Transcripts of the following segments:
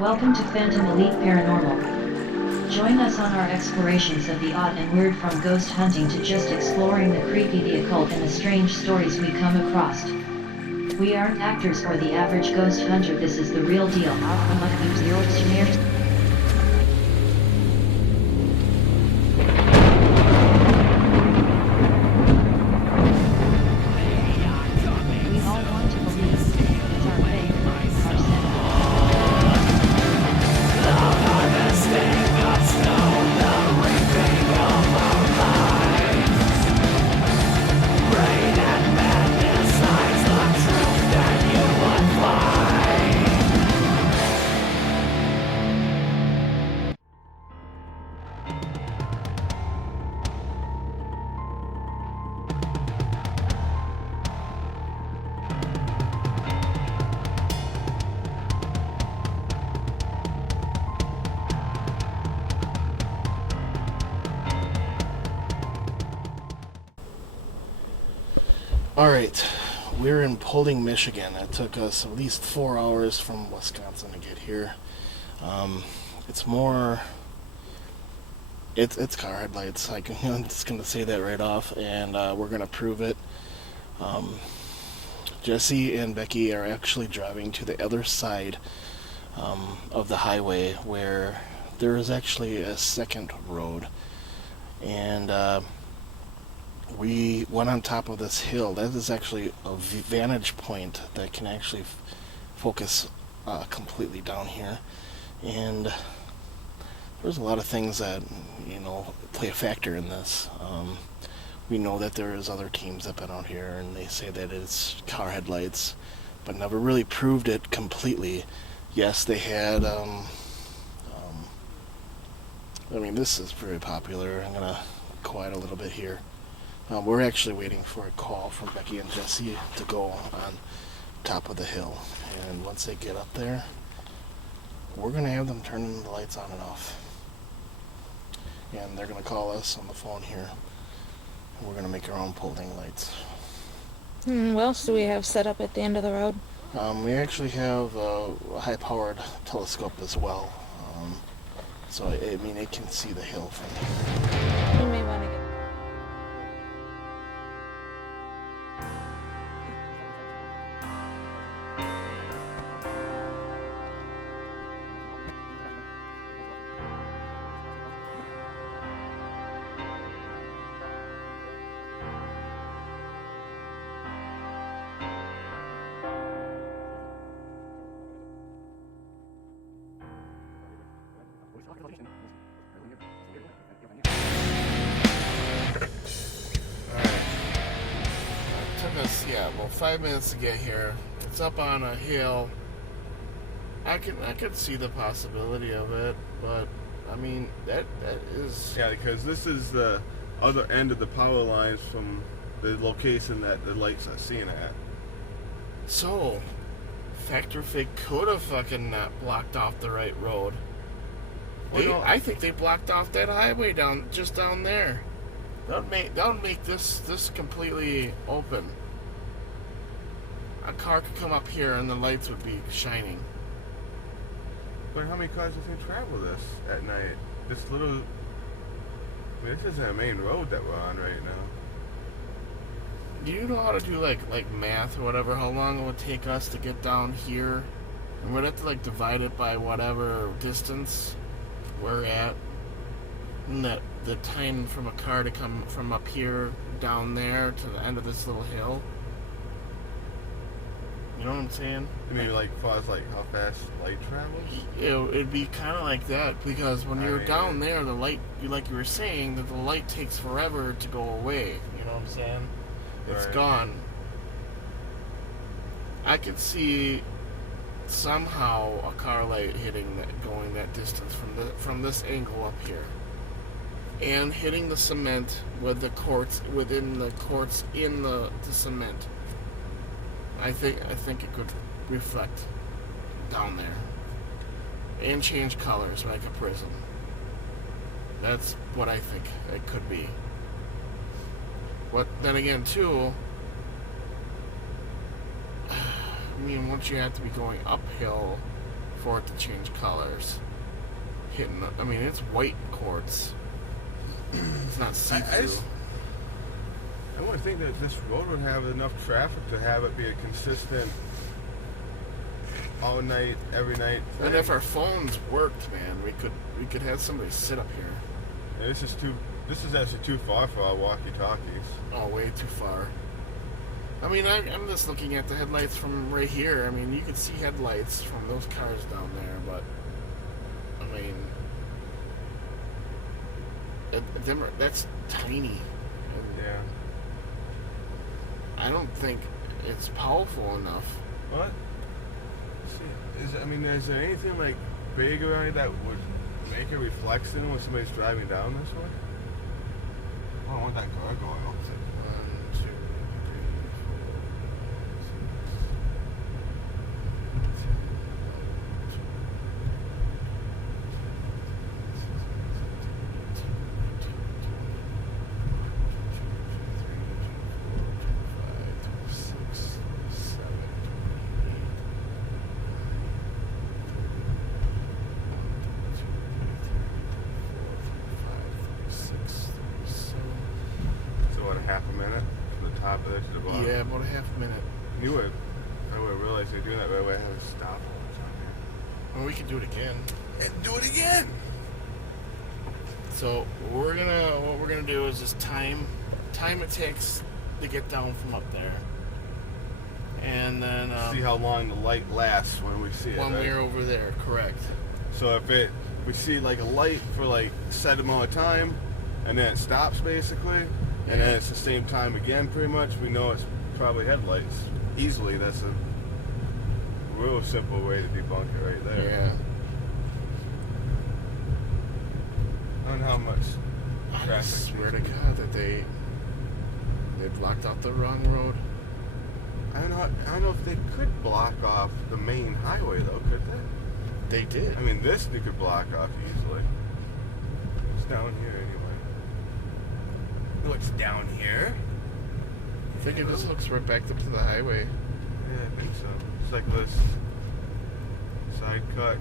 Welcome to Phantom Elite Paranormal. Join us on our explorations of the odd and weird, from ghost hunting to just exploring the creepy, the occult, and the strange stories we come across. We aren't actors or the average ghost hunter, this is the real deal. Alright, we're in Paulding, Michigan. It took us at least 4 hours from Wisconsin to get here. It's car headlights. I'm just going to say that right off, and we're going to prove it. Jesse and Becky are actually driving to the other side of the highway where there is actually a second road. And we went on top of this hill. That is actually a vantage point that can actually focus completely down here. And there's a lot of things that, play a factor in this. We know that there is other teams that have been out here, and they say that it's car headlights, but never really proved it completely. Yes, they had, this is very popular. I'm going to quiet a little bit here. We're actually waiting for a call from Becky and Jesse to go on top of the hill. And once they get up there, we're going to have them turn the lights on and off. And they're going to call us on the phone here. And we're going to make our own Paulding Lights. What else do we have set up at the end of the road? We actually have a high-powered telescope as well. So, it can see the hill from here. You may want to get... Took us 5 minutes to get here. It's up on a hill. I could see the possibility of it, but that is because this is the other end of the power lines from the location that the lights are seeing at. So Factor Fake could have fucking not blocked off the right road. I think they blocked off that highway down there. That would make this completely open. A car could come up here and the lights would be shining. But how many cars do you think travel this at night? This isn't a main road that we're on right now. Do you know how to do like math or whatever? How long it would take us to get down here? And we'd have to divide it by whatever distance we're at. And that the time from a car to come from up here down there to the end of this little hill. You know what I'm saying? You mean far as how fast light travels? It'd be kind of like that, because when you're down there, the light, like you were saying, that the light takes forever to go away. You know what I'm saying? It's gone. I could see somehow a car light going that distance from this angle up here, and hitting the cement with the quartz within the quartz in the cement. I think it could reflect down there and change colors like a prism. That's what I think it could be. But then again, too, once you have to be going uphill for it to change colors. I mean, it's white quartz. It's not see-through. I would think that this road would have enough traffic to have it be a consistent all night, every night thing. And if our phones worked, man, we could have somebody sit up here. Yeah, this is actually too far for our walkie-talkies. Oh, way too far. I mean, I'm just looking at the headlights from right here. I mean, you can see headlights from those cars down there, but I mean, that's tiny. Yeah. I don't think it's powerful enough. What? Is there anything like big around here that would make a reflection when somebody's driving down this way? Oh, I want that gargoyle. 1, 2, 3, 4, 6, 7, So what, a half a minute from the top of this to the bottom? yeah, about a half a minute. I would have realized they're doing that right away. I have to stop all the time here. Well, we can do it again. And do it again! So what we're gonna do is just time it takes to get down from up there, and then See how long the light lasts when we see it, when right? we're over there. Correct. So if we see like a light for like a set amount of time, and then it stops basically, and then it's the same time again pretty much, we know it's probably headlights. Easily, that's a real simple way to debunk it right there. Yeah. And how much I traffic? swear to God that they blocked out the wrong road. I don't know if they could block off the main highway though, could they? They did. I mean, this they could block off easily. It's down here anyway. Oh, it's down here? I think it just hooks right back up to the highway. Yeah, I think so. It's like this side cut.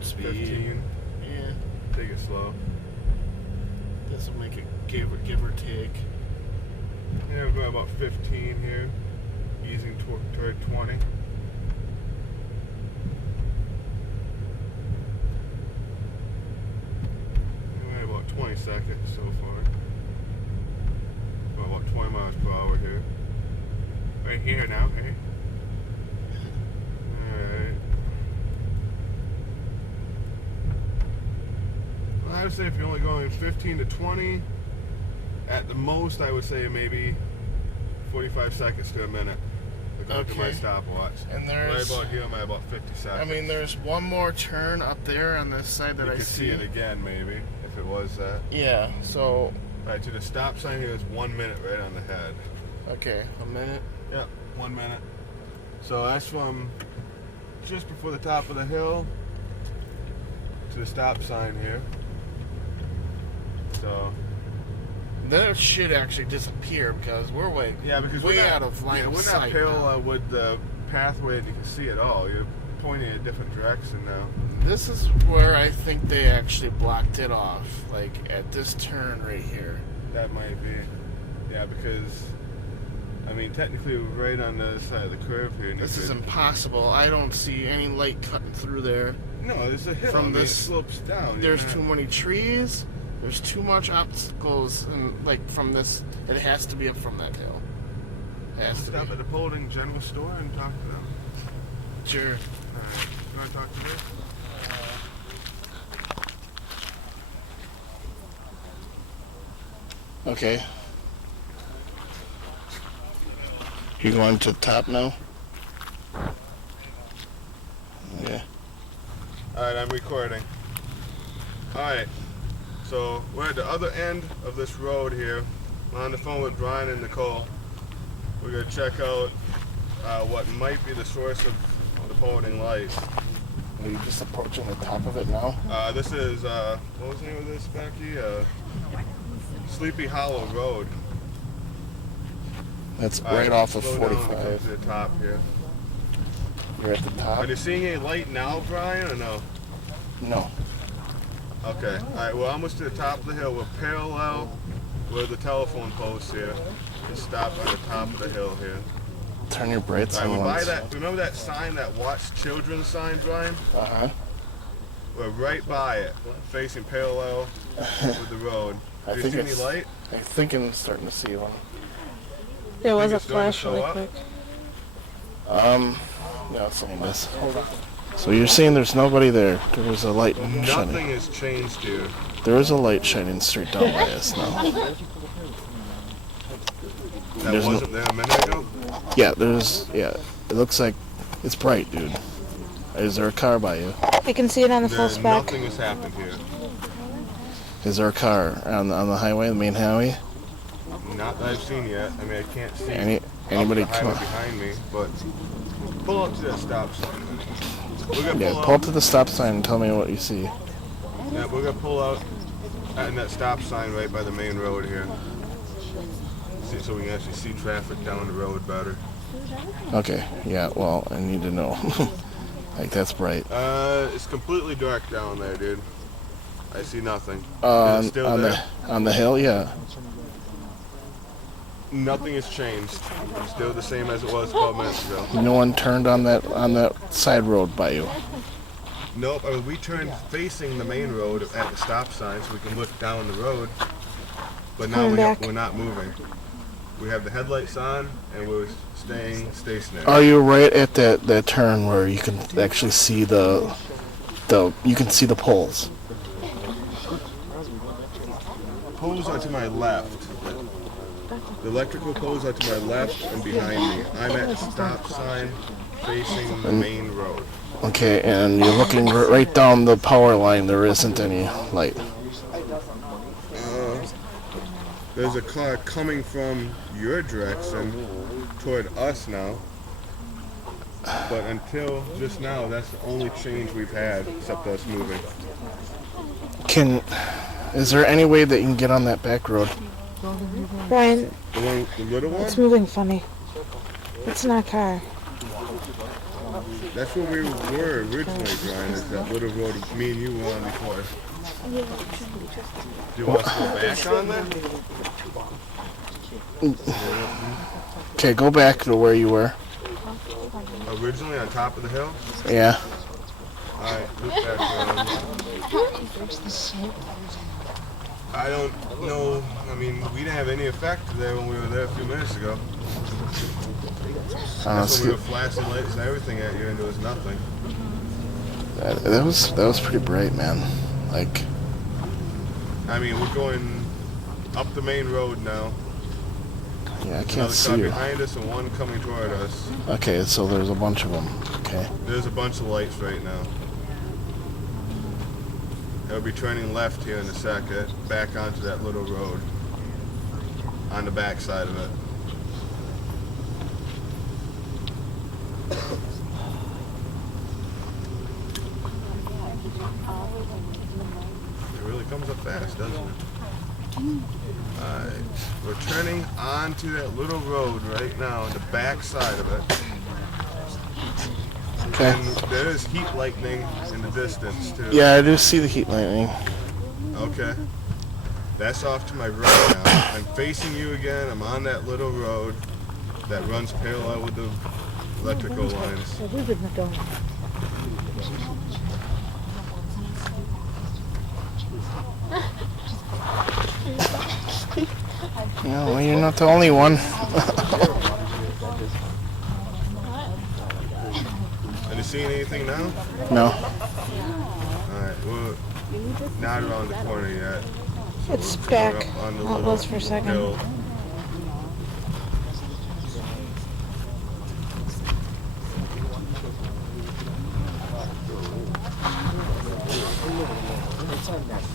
Speed. 15. Yeah. Take it slow. This will make it give or take. Yeah, we're going about 15 here. Easing toward 20. We're at about 20 seconds so far. We're about 20 miles per hour here. Right here now, hey? Alright. Well, I would say if you're only going 15 to 20, at the most I would say maybe 45 seconds to a minute. According to my stopwatch. And there's right about here, I'm at about 50 seconds. I mean, there's one more turn up there on this side that you I could see it again, maybe, if it was that. Yeah, so... Right, to the stop sign here is 1 minute right on the head. Okay, a minute? Yep, 1 minute. So that's from just before the top of the hill to the stop sign here. So... That should actually disappear because we're way, because way we're not, out of line of we're sight. not parallel with the pathway that you can see at all. You're pointing in a different direction now. This is where I think they actually blocked it off, like at this turn right here. That might be. Yeah, because, I mean, technically we're right on the other side of the curve here. This is impossible. I don't see any light cutting through there. No, there's a hill. From this, it slopes down. There's too many trees. There's too much obstacles, and like from this, it has to be up from that hill. It has to Stop be. at the Paulding General Store and talk to them. Sure. Alright, you want to talk to me? Okay. You going to the top now? Yeah. Alright, I'm recording. Alright, so we're at the other end of this road here. I'm on the phone with Brian and Nicole. We're going to check out what might be the source of the Paulding Lights. Are you just approaching the top of it now? This is, what was the name of this, Becky? Sleepy Hollow Road. That's right off of slow down and 45. come to the top here. You're at the top? Are you seeing a light now, Brian, or no? No. Okay. Alright, we're almost to the top of the hill. We're parallel where the telephone post here. And stop on the top of the hill here. Turn your brights Alright, on we're by once. that. Remember that sign, that Watch Children sign, Brian? Uh-huh. We're right by it, facing parallel with the road. I Do you think see any it's- light? I think I'm starting to see one. There was think a it's starting to flash show really up? quick. No, it's saying this. So you're saying there's nobody there. There was a light Nothing shining. has changed here. There is a light shining straight down by us now. That There's no- wasn't there a minute ago? Yeah, it looks like it's bright, dude. Is there a car by you? I can see it on the full spec. Nothing has happened here. Is there a car on the highway, the main highway? Not that I've seen yet. I mean, I can't see Anybody up the come highway up? behind me, but pull up to that stop sign. We're gonna Yeah, pull pull out. up to the stop sign and tell me what you see. Yeah, we're gonna pull out at that stop sign right by the main road here. See, so we can actually see traffic down the road better. Okay, yeah, well, I need to know. Like, that's bright. It's completely dark down there, dude. I see nothing. On, Is it still on there? on the hill, yeah. Nothing has changed. It's still the same as it was 12 minutes ago. No one turned on that side road by you. Nope, I mean, we turned facing the main road at the stop sign so we can look down the road. But now Coming back. we're not moving. We have the headlights on and we're staying stationary. Are you right at that turn where you can actually see the poles? Poles are to my left. The electrical poles are to my left and behind me. I'm at the stop sign facing the main road. Okay, and you're looking right down the power line. There isn't any light. There's a car coming from your direction toward us now. But until just now, that's the only change we've had, except us moving. Is there any way that you can get on that back road? Brian, The little one? it's moving funny. It's not a car. That's where we were originally, Brian, is that little road me and you were on before. Do you want us to go back on there? Okay, go back to where you were. Originally on top of the hill? Yeah. Alright, look back around. I don't know. I mean, we didn't have any effect there when we were there a few minutes ago. That's when we were flashing lights and everything at you, and there was nothing. That was pretty bright, man. Like, I mean, we're going up the main road now. yeah, I can't Another see car her. behind us and one coming toward us. Okay, so there's a bunch of them. Okay. There's a bunch of lights right now. They'll be turning left here in a second, back onto that little road on the back side of it. It really comes up fast, doesn't it? Alright, we're turning onto that little road right now on the back side of it. Okay. And there is heat lightning in the distance too. Yeah, I do see the heat lightning. Okay. That's off to my right now. I'm facing you again. I'm on that little road that runs parallel with the electrical lines. Yeah, well, you're not the only one. Are you seeing anything now? No. Alright, well, not around the corner yet. So It's we're back. up on the Oh, it little was for a second. hill.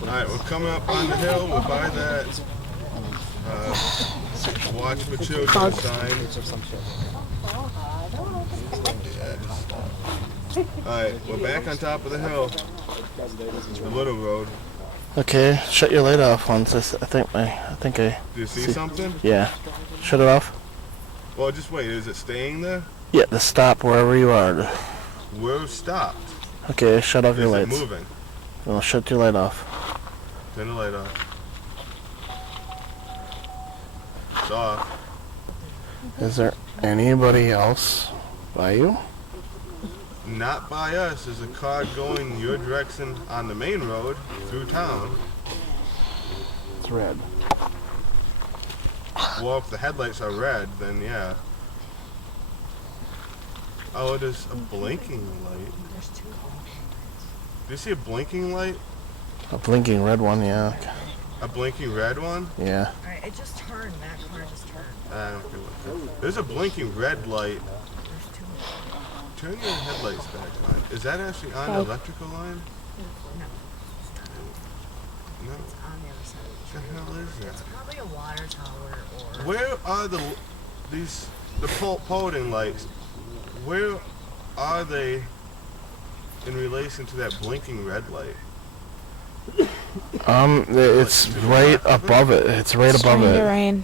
Alright, we're coming up on the hill. We're by that Watch for Children sign. Alright, we're back on top of the hill. The little road. Okay, shut your light off once. I think I. Do you see something? Yeah. Shut it off. Well, just wait. Is it staying there? Yeah, the stop wherever you are. We're stopped. Okay, shut off your Is it lights. moving? Well, shut your light off. Turn the light off. It's off. Is there anybody else by you? Not by us. There's a car going your direction on the main road through town. It's red. Well, if the headlights are red, then yeah. Oh, there's a blinking light. Do you see a blinking light? A blinking red one, yeah. A blinking red one? Yeah. Alright, it just turned. That car just turned. I don't feel like that. There's a blinking red light. There's two of them. Turn your headlights back on. Is that actually on the electrical line? No, No. it's on the other side. What the hell is It's that? probably a water tower or... Where are the Paulding lights? Where are they in relation to that blinking red light? It's right above it. It's right above Starting to it. rain.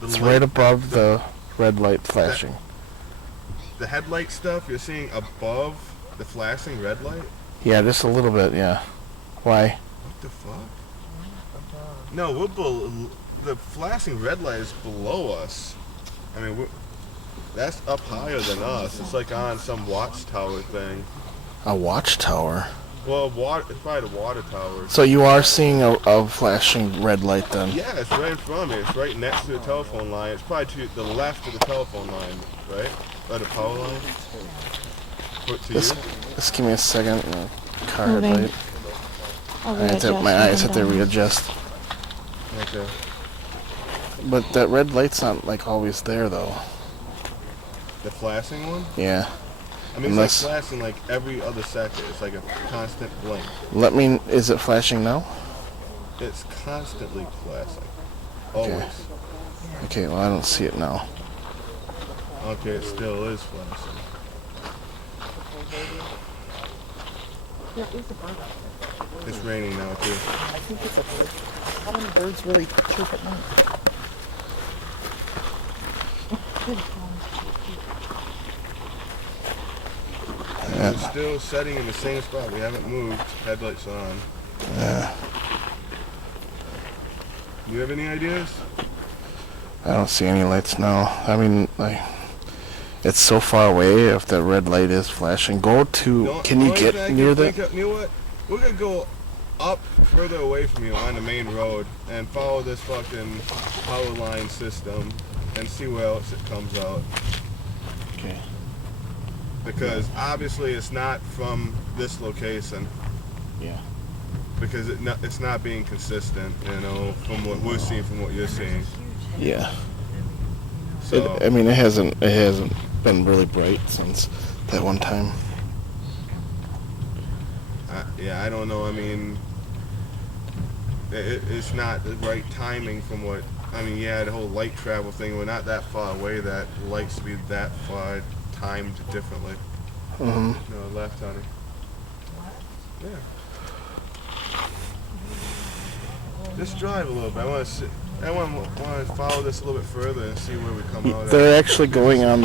The It's light- right above the red light flashing. The headlight stuff you're seeing above the flashing red light? Yeah, just a little bit, yeah. Why? What the fuck? No, the flashing red light is below us. I mean, that's up higher than us. It's like on some watchtower thing. A watchtower? Well, it's probably the water tower. So you are seeing a flashing red light then? Yeah, it's right in front of me. It's right next to the telephone line. It's probably to the left of the telephone line, right? By the power line. Put to you. Just give me a second. Car Moving. headlight. I'll My eyes readjust have to when I'm done. readjust. Okay. But that red light's not like always there though. The flashing one? Yeah. I mean, Unless- it's like flashing like every other second. It's like a constant blink. Is it flashing now? It's constantly flashing. Always. Okay, well I don't see it now. Okay, it still is flashing. It's raining now too. I think it's a bird. How many birds really chirp at night? It's still setting in the same spot. We haven't moved. Headlights on. Do you have any ideas? I don't see any lights now. I mean, it's so far away if the red light is flashing. Can you get near You that? know what? We're gonna go up further away from you on the main road and follow this fucking power line system and see where else it comes out. Okay. Because obviously it's not from this location. Yeah. Because it's not being consistent, you know, from what we're seeing, from what you're seeing. Yeah. So It hasn't been really bright since that one time. yeah, I don't know. I mean, it's not the right timing from what. I mean, yeah, the whole light travel thing. We're not that far away that lights be that far timed differently. Mm-hmm. No, left, honey. Yeah. Just drive a little bit. I want to follow this a little bit further and see where we come out. They're actually going on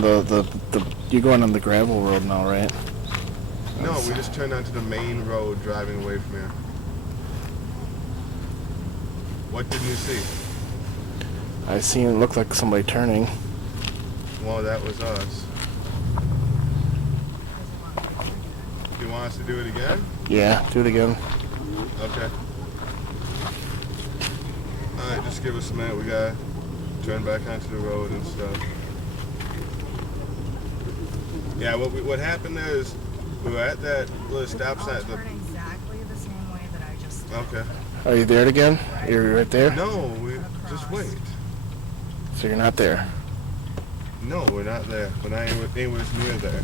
you're going on the gravel road now, right? No, we just turned onto the main road driving away from here. What did you see? I seen it look like somebody turning. Well, that was us. Do you want us to do it again? Yeah, do it again. Okay. Alright, just give us a minute. We gotta turn back onto the road and stuff. Yeah, what happened there is we were at that little stop sign. I'll turn exactly the same way that I just did. Okay. Are you there again? You're right there? No, just wait. So you're not there. No, we're not there. We're not anywhere near there.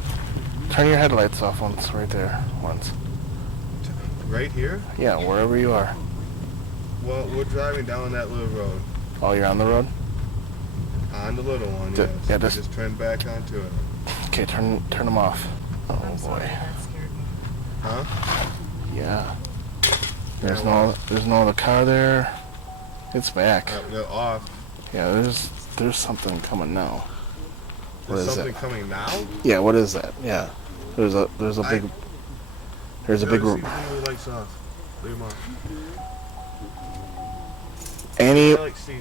Turn your headlights off once, right there, once. Right here? Yeah, wherever you are. Well, we're driving down that little road. Oh, you're on the road? On the little one, D- yes. yeah, We just- just turned back onto it. Okay, turn them off. Oh I'm sorry, boy. that scared me. Huh? Yeah. There's no other car there. It's back. They're off. Yeah, there's something coming now. What There's is something it? coming now? Yeah, what is that? Yeah. There's a big See the lights off. Leave them off. any I see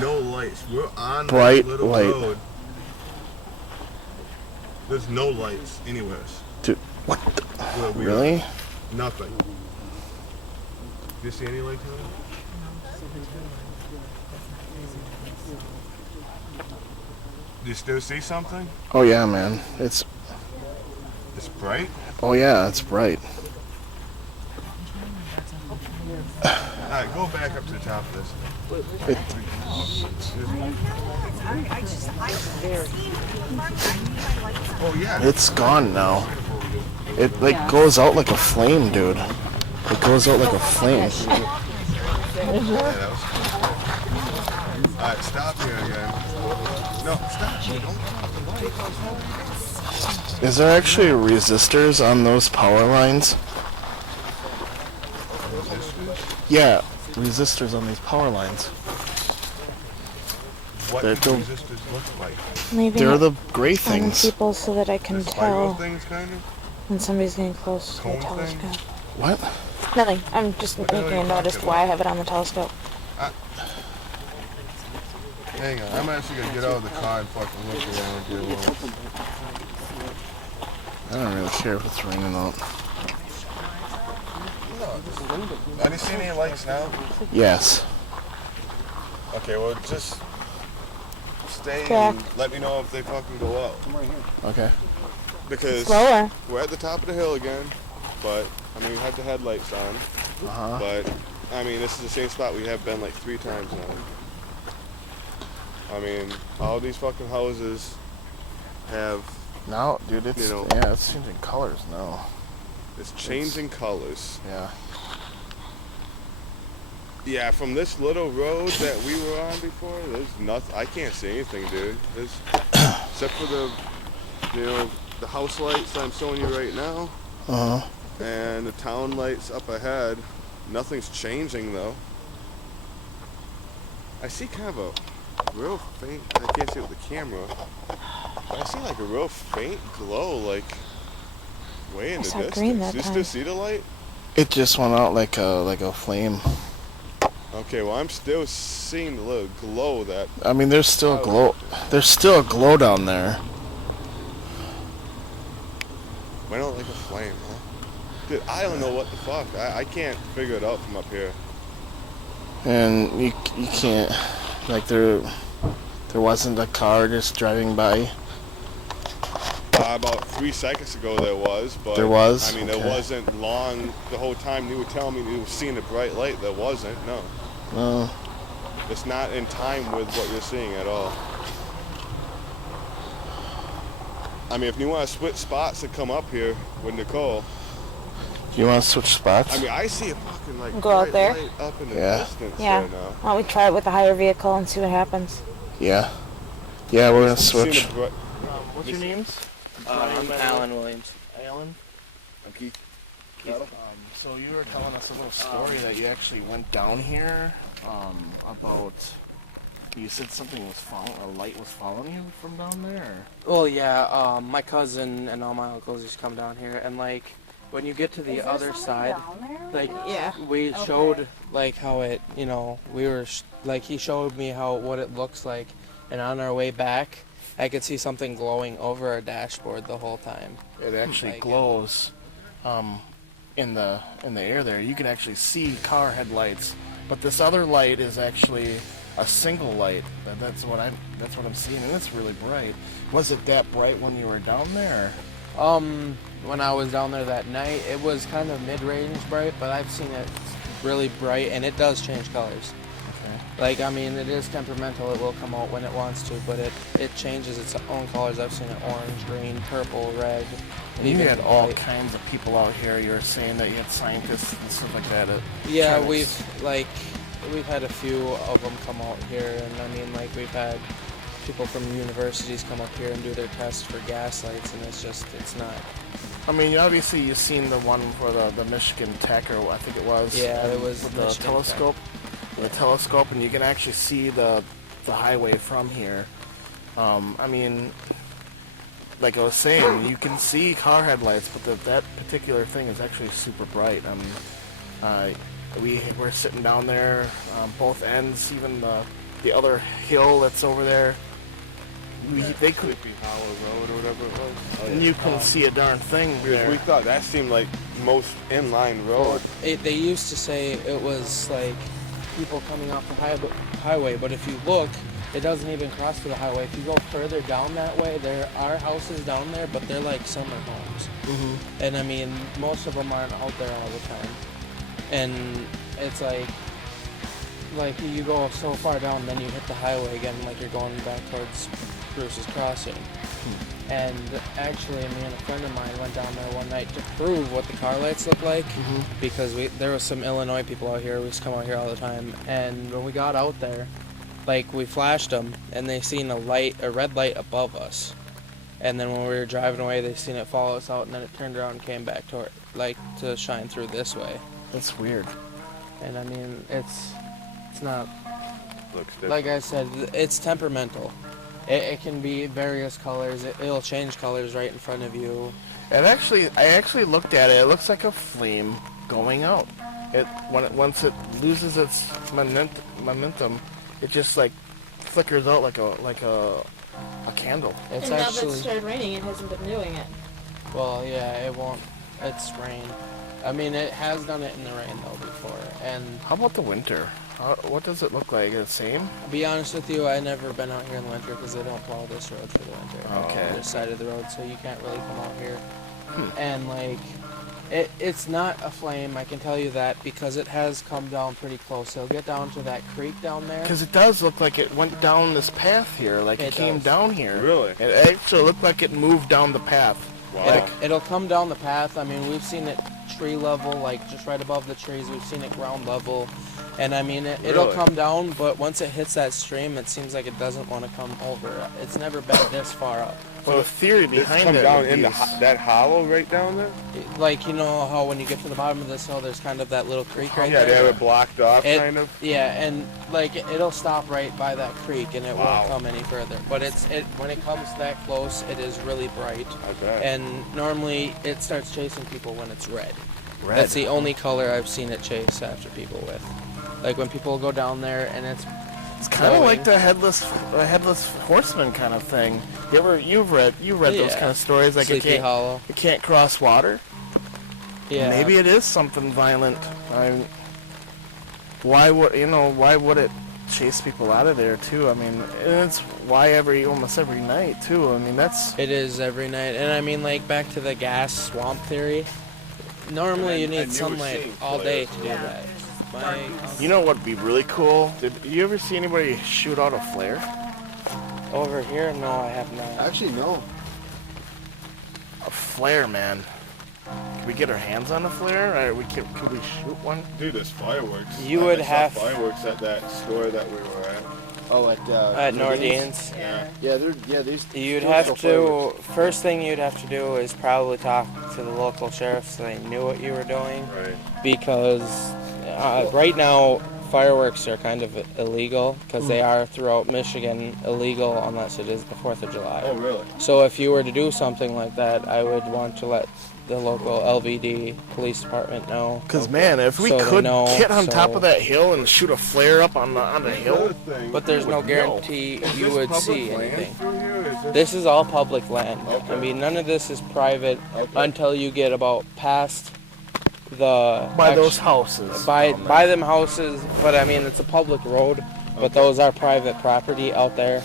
no lights. We're on bright that little light. road. There's no lights anywhere. Dude, what? Where we Really? are. Nothing. Do you see any lights on it? Do you still see something? Oh yeah, man. It's bright? Oh yeah, it's bright. Alright, go back up to the top of this. Oh yeah. It's gone now. It like goes out like a flame, dude. It goes out like a flame. Alright, stop here again. No, stop. Is there actually resistors on those power lines? Yeah, resistors on these power lines. What do resistors look like? Maybe They're not the gray on things. people so that I can Spiral tell things, kind of? when somebody's getting close to the Cone telescope. things? What? Nothing. I'm just What the hell making are a you notice talking why I have it on the telescope. Hang on, I'm actually gonna get out of the car and fucking look around here once. I don't really care if it's raining out. Are you seeing any lights now? Yes. Okay, well just stay Jack. and let me know if they fucking go out. Okay. Because Slower. we're at the top of the hill again, but I mean we have the headlights on. Uh-huh. But I mean this is the same spot we have been like 3 times now. I mean, all these fucking houses have Now, dude, it's yeah, it's changing colors now. It's changing colors. Yeah. Yeah, from this little road that we were on before, there's nothing. I can't see anything, dude. There's, except for the house lights that I'm showing you right now, and the town lights up ahead. Nothing's changing though. I see kind of a real faint. I can't see it with the camera. But I see like a real faint glow, like way in the saw distance. green that Do you time. still see the light? It just went out like a flame. Okay, well I'm still seeing the little glow that. I mean, there's still glow. There's still a glow down there. Went out like a flame, huh? Dude, I don't know what the fuck. I can't figure it out from up here. And you can't, like, there wasn't a car just driving by. About 3 seconds ago there was, but There was? I mean, Okay. there wasn't long. The whole time you were telling me you were seeing a bright light. There wasn't. No, No. it's not in time with what you're seeing at all. I mean, if you want to switch spots and come up here with Nicole. You want to switch spots? I mean, I see a fucking like Go out bright there? light up in the Yeah. distance Yeah. there now. Why don't we try it with a higher vehicle and see what happens? Yeah. Yeah, we're gonna I'm seeing switch. a bri- What's your names? I'm Alan Williams. Alan? I'm Keith. So you were telling us a little story that you actually went down here about. You said something was a light was following you from down there. Well, yeah, my cousin and all my uncles used to come down here, and like when you get to the other side, like we showed like how it, we were like he showed me what it looks like, and on our way back, I could see something glowing over our dashboard the whole time. It actually Like- glows in the air there. You can actually see car headlights, but this other light is actually a single light. That's what I'm seeing, and it's really bright. Was it that bright when you were down there? When I was down there that night, it was kind of mid-range bright, but I've seen it really bright, and it does change colors. Okay. Like, I mean, it is temperamental. It will come out when it wants to, but it changes its own colors. I've seen it orange, green, purple, red. And you even had all white. kinds of people out here. You were saying that you had scientists and stuff like that. Yeah, trying to we've had a few of them come out here, and I mean, like, we've had people from universities come up here and do their tests for gas lights, and it's not. I mean, obviously you've seen the one for the Michigan Tech, or I think it was. Yeah, it was with the Michigan telescope. The telescope, and you can actually see the highway from here. I mean, like I was saying, you can see car headlights, but that particular thing is actually super bright. We're sitting down there, both ends, even the other hill that's over there. They could. Sleepy Hollow Road or whatever it was. Oh, yeah. And you couldn't see a darn thing there. We thought that seemed like most inline road. They used to say it was like people coming off the highway, but if you look, it doesn't even cross to the highway. If you go further down that way, there are houses down there, but they're like summer homes. Mm-hmm. And I mean, most of them aren't out there all the time. And it's like you go so far down, then you hit the highway again, like you're going back towards Bruce's Crossing. And actually, me and a friend of mine went down there one night to prove what the car lights look like, because there was some Illinois people out here. We used to come out here all the time, and when we got out there, like we flashed them, and they seen a red light above us, and then when we were driving away, they seen it follow us out, and then it turned around and came back to shine through this way. That's weird. And I mean, it's not. Looks different. Like I said, it's temperamental. It can be various colors. It'll change colors right in front of you. I actually looked at it. It looks like a flame going out. Once it loses its momentum, it just like flickers out like a candle. And now that it's started raining, it hasn't been doing it. Well, yeah, it won't. It's rain. I mean, it has done it in the rain though before. And how about the winter? What does it look like? The same? To be honest with you, I've never been out here in the winter because they don't plow this road for the winter. Okay. This side of the road, so you can't really come out here. And like, it's not a flame, I can tell you that, because it has come down pretty close. It'll get down to that creek down there. Because it does look like it went down this path here, like it came down here. Really? It actually looked like it moved down the path. Wow. It'll come down the path. I mean, we've seen it tree level, like just right above the trees. We've seen it ground level. And I mean, it'll come down, but once it hits that stream, it seems like it doesn't want to come over. It's never been this far up. Well, the theory behind it down into that hollow right down there? Like, you know how when you get to the bottom of this hill, there's kind of that little creek right there? Yeah, they have it blocked off, kind of? Yeah, and like, it'll stop right by that creek, and it won't come any further. But when it comes that close, it is really bright. Okay. And normally, it starts chasing people when it's red. Red? That's the only color I've seen it chase after people with. Like when people go down there and it's kind of like the headless horseman kind of thing. You've read those kind of stories, like Sleepy Hollow. It can't cross water. Yeah. Maybe it is something violent. Why would it chase people out of there too? I mean, and it's why almost every night too. I mean, it is every night. And I mean, like back to the gas swamp theory. Normally you need sunlight all day to do that. You know what would be really cool? Did you ever see anybody shoot out a flare? Over here? No, I have not. Actually, no. A flare, man. Can we get our hands on a flare? Or could we shoot one? Dude, there's fireworks. You would have fireworks at that store that we were at. Oh, at Nordine's? You'd have to, first thing you'd have to do is probably talk to the local sheriff so they knew what you were doing. Right. Because right now, fireworks are kind of illegal because they are throughout Michigan illegal unless it is the 4th of July. Oh, really? So if you were to do something like that, I would want to let the local LVD police department know. Because man, if we could get on top of that hill and shoot a flare up on the hill, but there's no guarantee you would see anything. This is all public land. Okay. I mean, none of this is private until you get about past the those houses. By them houses, but I mean it's a public road, but those are private property out there.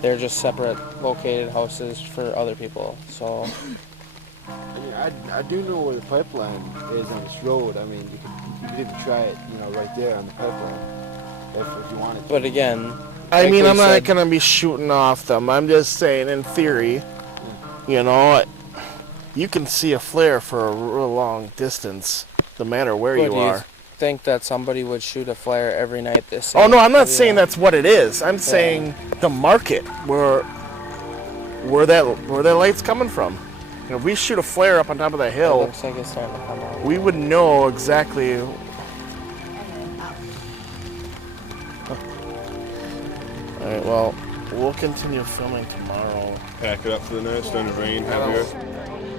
They're just separate located houses for other people. So I do know where the pipeline is on this road. I mean, you could even try it, right there on the pipeline if you wanted to. But again, I mean, I'm not gonna be shooting off them. I'm just saying, in theory, you can see a flare for a real long distance, no matter where you are. Think that somebody would shoot a flare every night this Oh no, I'm not saying that's what it is. I'm saying the market where that light's coming from. If we shoot a flare up on top of that hill, it looks like it's starting to come out. We would know exactly. Alright, well, we'll continue filming tomorrow. Pack it up for the night. It's starting to rain I don't- heavier.